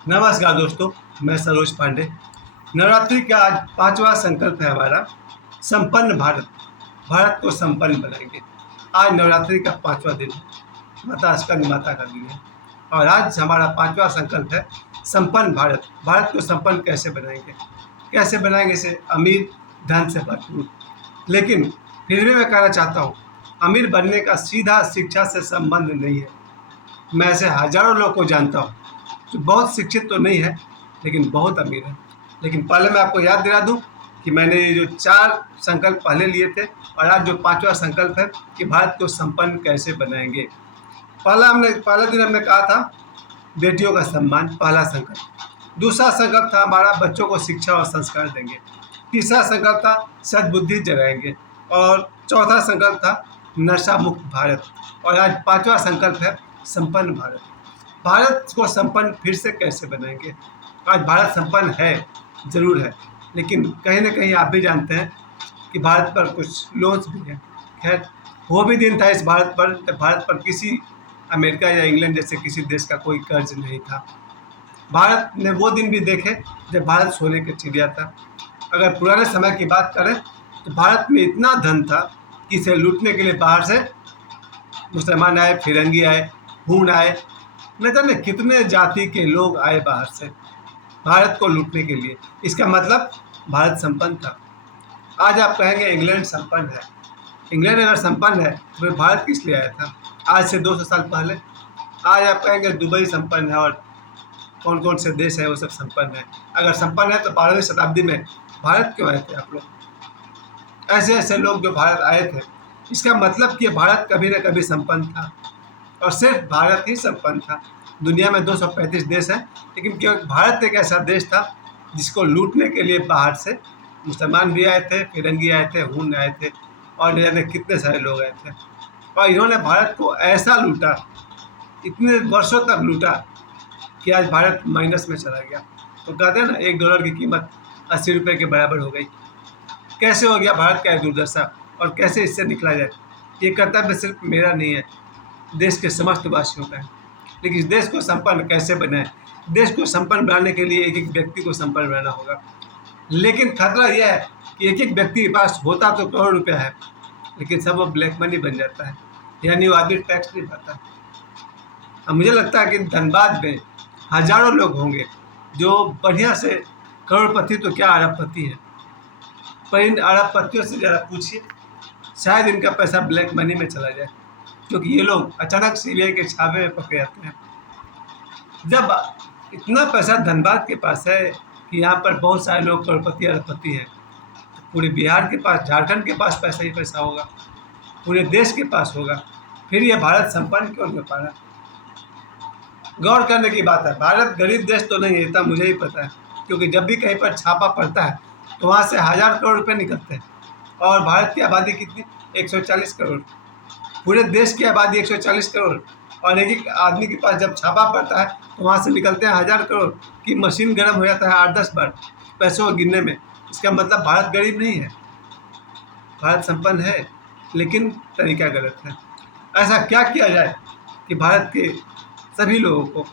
नमस्कार दोस्तों, मैं सरोज पांडे। नवरात्रि का आज पांचवा संकल्प है हमारा, संपन्न भारत। भारत को संपन्न बनाएंगे। आज नवरात्रि का पांचवा दिन है, माता स्कंद माता का दिन है और आज हमारा पांचवा संकल्प है संपन्न भारत। भारत को संपन्न कैसे बनाएंगे? कैसे बनाएंगे? इसे अमीर, धन से भरपूर। लेकिन फिर भी मैं कहना चाहता हूँ, अमीर बनने का सीधा शिक्षा से संबंध नहीं है। मैं ऐसे हजारों लोग को जानता हूँ जो बहुत शिक्षित तो नहीं है लेकिन बहुत अमीर है। लेकिन पहले मैं आपको याद दिला दूं कि मैंने ये जो 4 संकल्प पहले लिए थे और आज जो पांचवा संकल्प है कि भारत को संपन्न कैसे बनाएंगे। पहला दिन हमने कहा था बेटियों का सम्मान, पहला संकल्प। दूसरा संकल्प था हमारा बच्चों को शिक्षा और संस्कार देंगे। तीसरा संकल्प था सद्बुद्धि जगाएंगे और चौथा संकल्प था नशा मुक्त भारत। और आज पांचवा संकल्प है संपन्न भारत। भारत को संपन्न फिर से कैसे बनाएंगे? आज भारत संपन्न है, ज़रूर है, लेकिन कहीं ना कहीं आप भी जानते हैं कि भारत पर कुछ लोन्स भी हैं। खैर, वो भी दिन था इस भारत पर जब भारत पर किसी अमेरिका या इंग्लैंड जैसे किसी देश का कोई कर्ज नहीं था। भारत ने वो दिन भी देखे जब भारत सोने की चिड़िया था। अगर पुराने समय की बात करें तो भारत में इतना धन था कि इसे लूटने के लिए बाहर से मुसलमान आए, फिरंगी आए, हूण आए, न जाने कितने जाति के लोग आए बाहर से भारत को लूटने के लिए। इसका मतलब भारत संपन्न था। आज आप कहेंगे इंग्लैंड संपन्न है। इंग्लैंड अगर संपन्न है तो फिर भारत किस लिए आया था आज से 200 साल पहले? आज आप कहेंगे दुबई संपन्न है और कौन कौन से देश है वो सब संपन्न है। अगर संपन्न है तो 12वीं शताब्दी में भारत क्यों आए थे आप लोग? ऐसे ऐसे लोग जो भारत आए थे, इसका मतलब कि भारत कभी न कभी संपन्न था और सिर्फ भारत ही संपन्न था। दुनिया में 235 देश हैं, लेकिन केवल भारत एक ऐसा देश था जिसको लूटने के लिए बाहर से मुसलमान भी आए थे, फिरंगी आए थे, हूण आए थे और न जाने कितने सारे लोग आए थे। और इन्होंने भारत को ऐसा लूटा, इतने वर्षों तक लूटा कि आज भारत माइनस में चला गया। तो कहते हैं ना, $1 की कीमत 80 रुपये के बराबर हो गई। कैसे हो गया भारत का दुर्दशा और कैसे इससे निकला जाए? ये कर्तव्य सिर्फ मेरा नहीं है, देश के समस्त वासियों का है। लेकिन इस देश को संपन्न कैसे बनाएं? देश को संपन्न बनाने के लिए एक एक व्यक्ति को संपन्न बनाना होगा। लेकिन खतरा यह है कि एक एक व्यक्ति के पास होता तो करोड़ रुपया है, लेकिन सब वो ब्लैक मनी बन जाता है, यानी वो आदमी टैक्स नहीं भरता। अब मुझे लगता है कि धनबाद में हजारों लोग होंगे जो बढ़िया से करोड़पति तो क्या अरबपति हैं, पर इन अरबपतियों से ज़रा पूछिए, शायद इनका पैसा ब्लैक मनी में चला जाए, क्योंकि ये लोग अचानक सीबीआई के छापे में पकड़े जाते हैं। जब इतना पैसा धनबाद के पास है कि यहाँ पर बहुत सारे लोग करोड़पति अरबपति हैं, तो पूरे बिहार के पास, झारखंड के पास पैसा ही पैसा होगा, पूरे देश के पास होगा। फिर ये भारत संपन्न क्यों नहीं हो पा रहा? गौर करने की बात है। भारत गरीब देश तो नहीं है, इतना मुझे ही पता है, क्योंकि जब भी कहीं पर छापा पड़ता है तो वहाँ से 1000 करोड़ रुपये निकलते हैं। और भारत की आबादी कितनी? 140 करोड़। पूरे देश की आबादी 140 करोड़ और एक एक आदमी के पास जब छापा पड़ता है तो वहाँ से निकलते हैं 1000 करोड़ की मशीन गर्म हो जाता है 8-10 बार पैसों को गिनने में। इसका मतलब भारत गरीब नहीं है, भारत संपन्न है, लेकिन तरीका गलत है। ऐसा क्या किया जाए कि भारत के सभी लोगों को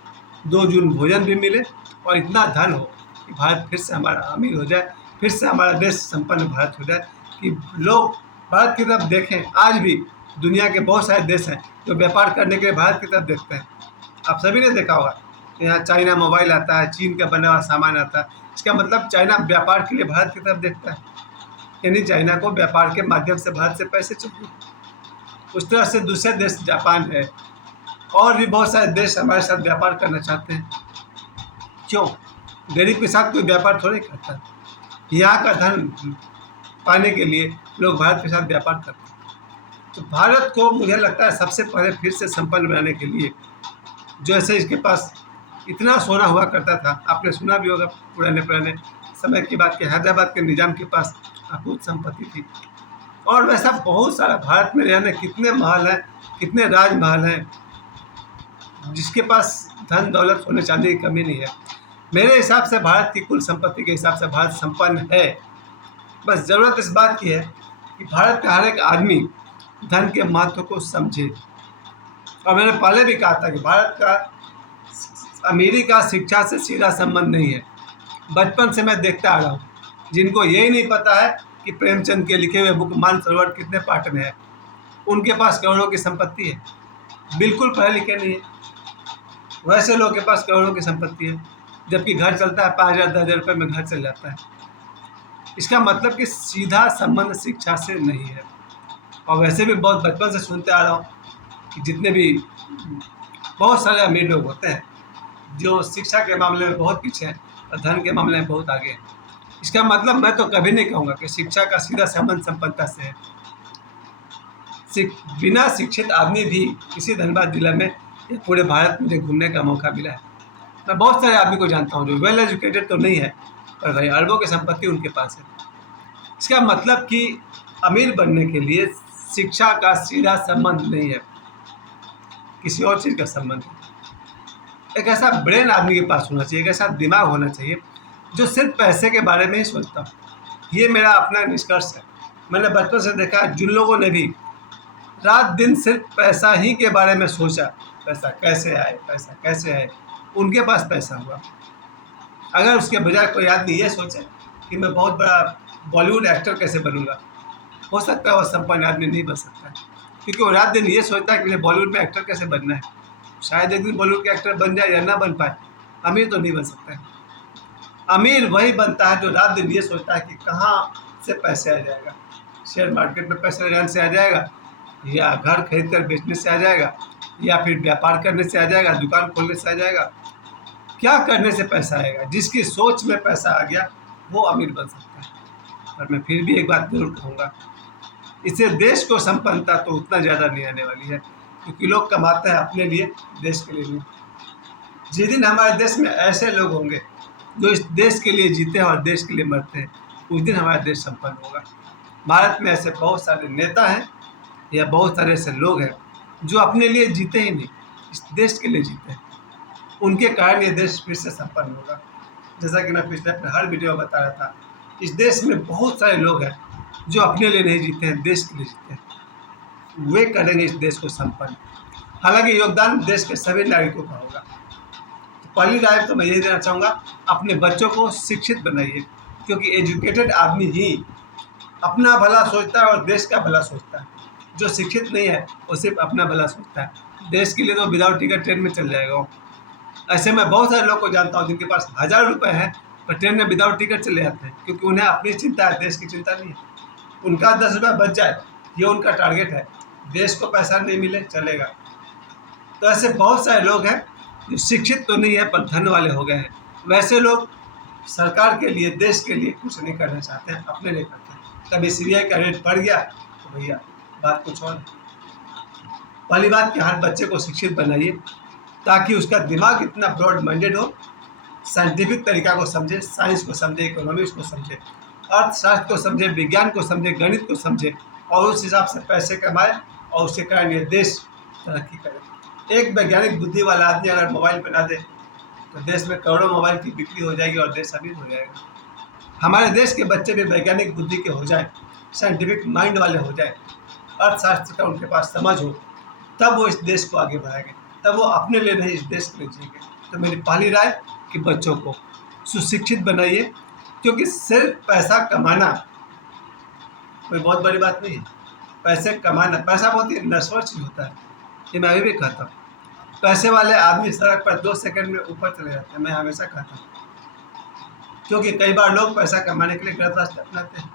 2 जून भोजन भी मिले और इतना धन हो कि भारत फिर से हमारा अमीर हो जाए, फिर से हमारा देश संपन्न भारत हो जाए, कि लोग भारत की तरफ देखें। आज भी दुनिया के बहुत सारे देश हैं जो व्यापार करने के लिए भारत की तरफ देखते हैं। आप सभी ने देखा होगा, यहाँ चाइना मोबाइल आता है, चीन का बना हुआ सामान आता है। इसका मतलब चाइना व्यापार के लिए भारत की तरफ देखता है, यानी चाइना को व्यापार के माध्यम से भारत से पैसे चाहिए। उस तरह से दूसरे देश, जापान है और भी बहुत सारे देश हमारे साथ व्यापार करना चाहते हैं। क्यों? गरीब के साथ कोई व्यापार थोड़ी करता। यहाँ का धन पाने के लिए लोग भारत के साथ व्यापार करते हैं। तो भारत को मुझे लगता है सबसे पहले फिर से संपन्न बनाने के लिए, जैसे इसके पास इतना सोना हुआ करता था, आपने सुना भी होगा पुराने समय की बात कि हैदराबाद के निजाम के पास अकूत संपत्ति थी। और वैसा बहुत सारा भारत में रहने कितने महल हैं, कितने राजमहल हैं, जिसके पास धन दौलत सोने चांदी की कमी नहीं है। मेरे हिसाब से भारत की कुल संपत्ति के हिसाब से भारत संपन्न है। बस ज़रूरत इस बात की है कि भारत का हर एक आदमी धन के महत्व को समझे। और मैंने पहले भी कहा था कि भारत का अमीरी का शिक्षा से सीधा संबंध नहीं है। बचपन से मैं देखता आ रहा हूँ, जिनको यही नहीं पता है कि प्रेमचंद के लिखे हुए बुक मानसरोवर कितने पार्ट में है, उनके पास करोड़ों की संपत्ति है। बिल्कुल पढ़े लिखे नहीं है, वैसे लोगों के पास करोड़ों की संपत्ति है, जबकि घर चलता है 5,000 10,000 रुपये में घर चल जाता है। इसका मतलब कि सीधा संबंध शिक्षा से नहीं है। और वैसे भी बहुत बचपन से सुनते आ रहा हूँ कि जितने भी बहुत सारे अमीर लोग होते हैं जो शिक्षा के मामले में बहुत पीछे हैं और धन के मामले में बहुत आगे हैं। इसका मतलब मैं तो कभी नहीं कहूँगा कि शिक्षा का सीधा संबंध संपन्नता से है। बिना शिक्षित आदमी भी किसी धनबाद जिला में या पूरे भारत में घूमने का मौका मिला है। मैं बहुत सारे आदमी को जानता हूँ जो वेल एजुकेटेड तो नहीं है, पर भाई अरबों की संपत्ति उनके पास है। इसका मतलब कि अमीर बनने के लिए शिक्षा का सीधा संबंध नहीं है, किसी और चीज़ का संबंध है। एक ऐसा ब्रेन आदमी के पास होना चाहिए, एक ऐसा दिमाग होना चाहिए जो सिर्फ पैसे के बारे में ही सोचता हो। ये मेरा अपना निष्कर्ष है। मैंने बचपन से देखा जिन लोगों ने भी रात दिन सिर्फ पैसा ही के बारे में सोचा, पैसा कैसे आए, पैसा कैसे आए, उनके पास पैसा हुआ। अगर उसके बजाय कोई आदमी ये सोचे कि मैं बहुत बड़ा बॉलीवुड एक्टर कैसे बनूंगा, हो सकता है वह संपन्न आदमी नहीं बन सकता, क्योंकि वो रात दिन ये सोचता है कि मुझे बॉलीवुड में एक्टर कैसे बनना है। शायद एक दिन बॉलीवुड के एक्टर बन जाए या ना बन पाए, अमीर तो नहीं बन सकता है। अमीर वही बनता है जो रात दिन ये सोचता है कि कहाँ से पैसे आ जाएगा, शेयर मार्केट में पैसे लगाने से आ जाएगा, या घर खरीद कर बेचने से आ जाएगा, या फिर व्यापार करने से आ जाएगा, दुकान खोलने से आ जाएगा। क्या करने से पैसा आएगा? जिसकी सोच में पैसा आ गया वो अमीर बन सकता है। पर मैं फिर भी एक बात जरूर कहूँगा, इससे देश को संपन्नता तो उतना ज़्यादा नहीं आने वाली है, क्योंकि लोग कमाते हैं अपने लिए, देश के लिए नहीं। जिस दिन हमारे देश में ऐसे लोग होंगे जो इस देश के लिए जीते हैं और देश के लिए मरते हैं, उस दिन हमारा देश संपन्न होगा। भारत में ऐसे बहुत सारे नेता हैं या बहुत सारे ऐसे लोग हैं जो अपने लिए जीते ही नहीं, इस देश के लिए जीते हैं। उनके कारण ये देश फिर से संपन्न होगा। जैसा कि मैं पिछले अपने हर वीडियो में बता रहा था, इस देश में बहुत सारे लोग हैं जो अपने लिए नहीं जीते हैं, देश के लिए जीते हैं। वे करेंगे इस देश को संपन्न। हालांकि योगदान देश के सभी नागरिकों का होगा। तो पहली राय तो मैं यही देना चाहूँगा, अपने बच्चों को शिक्षित बनाइए, क्योंकि एजुकेटेड आदमी ही अपना भला सोचता है और देश का भला सोचता है। जो शिक्षित नहीं है वो सिर्फ अपना भला सोचता है। देश के लिए तो विदाउट टिकट ट्रेन में चल जाएगा वो। ऐसे मैं बहुत सारे लोग को जानता हूँ जिनके पास 1,000 रुपये हैं पर ट्रेन में विदाउट टिकट चले जाते हैं, क्योंकि उन्हें अपनी चिंता है, देश की चिंता नहीं है। उनका 10 रुपये बच जाए ये उनका टारगेट है, देश को पैसा नहीं मिले चलेगा। तो ऐसे बहुत सारे लोग हैं जो शिक्षित तो नहीं है पर धन वाले हो गए हैं। वैसे लोग सरकार के लिए, देश के लिए कुछ नहीं करना चाहते हैं, अपने लिए करते हैं। कभी सीबीआई का रेट बढ़ गया तो भैया बात कुछ और है। पहली बात कि हर बच्चे को शिक्षित बनाइए ताकि उसका दिमाग इतना ब्रॉड माइंडेड हो, साइंटिफिक तरीका को समझे, साइंस को समझे, इकोनॉमिक्स को समझे, अर्थशास्त्र को समझे, विज्ञान को समझे, गणित को समझे, और उस हिसाब से पैसे कमाए और उसके कारण ये देश तरक्की करे। एक वैज्ञानिक बुद्धि वाला आदमी अगर मोबाइल बना दे तो देश में करोड़ों मोबाइल की बिक्री हो जाएगी और देश अमीर हो जाएगा। हमारे देश के बच्चे भी वैज्ञानिक बुद्धि के हो जाए, साइंटिफिक माइंड वाले हो जाए, अर्थशास्त्र का उनके पास समझ हो, तब वो इस देश को आगे बढ़ाएंगे, तब वो अपने लिए नहीं इस देश के लिए जिएंगे। तो मेरी पहली राय कि बच्चों को सुशिक्षित बनाइए, क्योंकि सिर्फ पैसा कमाना कोई बहुत बड़ी बात नहीं है। पैसे कमाना, पैसा बहुत ही नश्वर चीज़ होता है, ये मैं अभी भी कहता हूँ। पैसे वाले आदमी सड़क पर 2 सेकंड में ऊपर चले जाते हैं, मैं हमेशा कहता हूँ, क्योंकि कई बार लोग पैसा कमाने के लिए गलत रास्ते अपनाते हैं,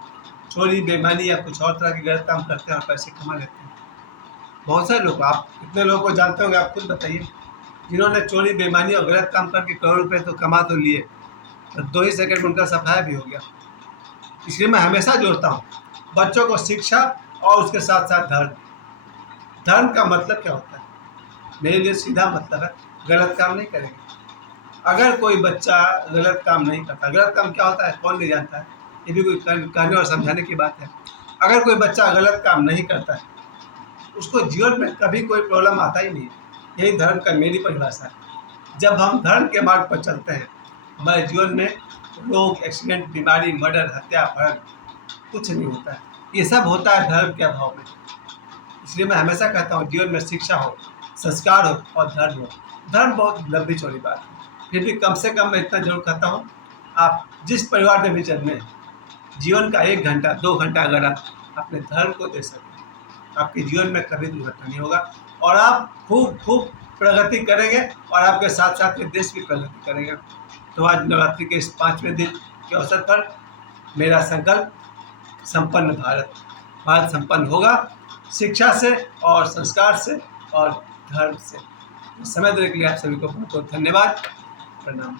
चोरी बेईमानी या कुछ और तरह के गलत काम करते हैं और पैसे कमा लेते हैं। बहुत सारे लोग, आप कितने लोगों को जानते होंगे, आप खुद बताइए, जिन्होंने चोरी बेईमानी और गलत काम करके करोड़ रुपए तो कमा तो लिए, तो 2 ही सेकंड में उनका सफाया भी हो गया। इसलिए मैं हमेशा जोड़ता हूँ बच्चों को शिक्षा और उसके साथ साथ धर्म। धर्म का मतलब क्या होता है? मेरे लिए सीधा मतलब है गलत काम नहीं करेंगे। अगर कोई बच्चा गलत काम नहीं करता, गलत काम क्या होता है कौन नहीं जानता है, ये भी कोई कहने और समझाने की बात है। अगर कोई बच्चा गलत काम नहीं करता है उसको जीवन में कभी कोई प्रॉब्लम आता ही नहीं है। यही धर्म का मेरी परिभाषा है। जब हम धर्म के मार्ग पर चलते हैं हमारे जीवन में रोग, एक्सीडेंट, बीमारी, मर्डर, हत्या, अपहरण कुछ नहीं होता है। ये सब होता है धर्म के अभाव में। इसलिए मैं हमेशा कहता हूँ जीवन में शिक्षा हो, संस्कार हो और धर्म हो। धर्म बहुत लंबी चौड़ी बात है। फिर भी कम से कम मैं इतना जरूर कहता हूँ, आप जिस परिवार में भी जन्मे, जीवन का 1 घंटा 2 घंटा अगर आप अपने धर्म को दे सकें, आपके जीवन में कभी दुर्घटना नहीं होगा और आप खूब खूब प्रगति करेंगे और आपके साथ साथ में देश भी प्रगति करेगा। तो आज नवरात्रि के इस 5वें दिन के अवसर पर मेरा संकल्प, संपन्न भारत, भारत संपन्न होगा शिक्षा से और संस्कार से और धर्म से। समय देने के लिए आप सभी को बहुत बहुत धन्यवाद। प्रणाम।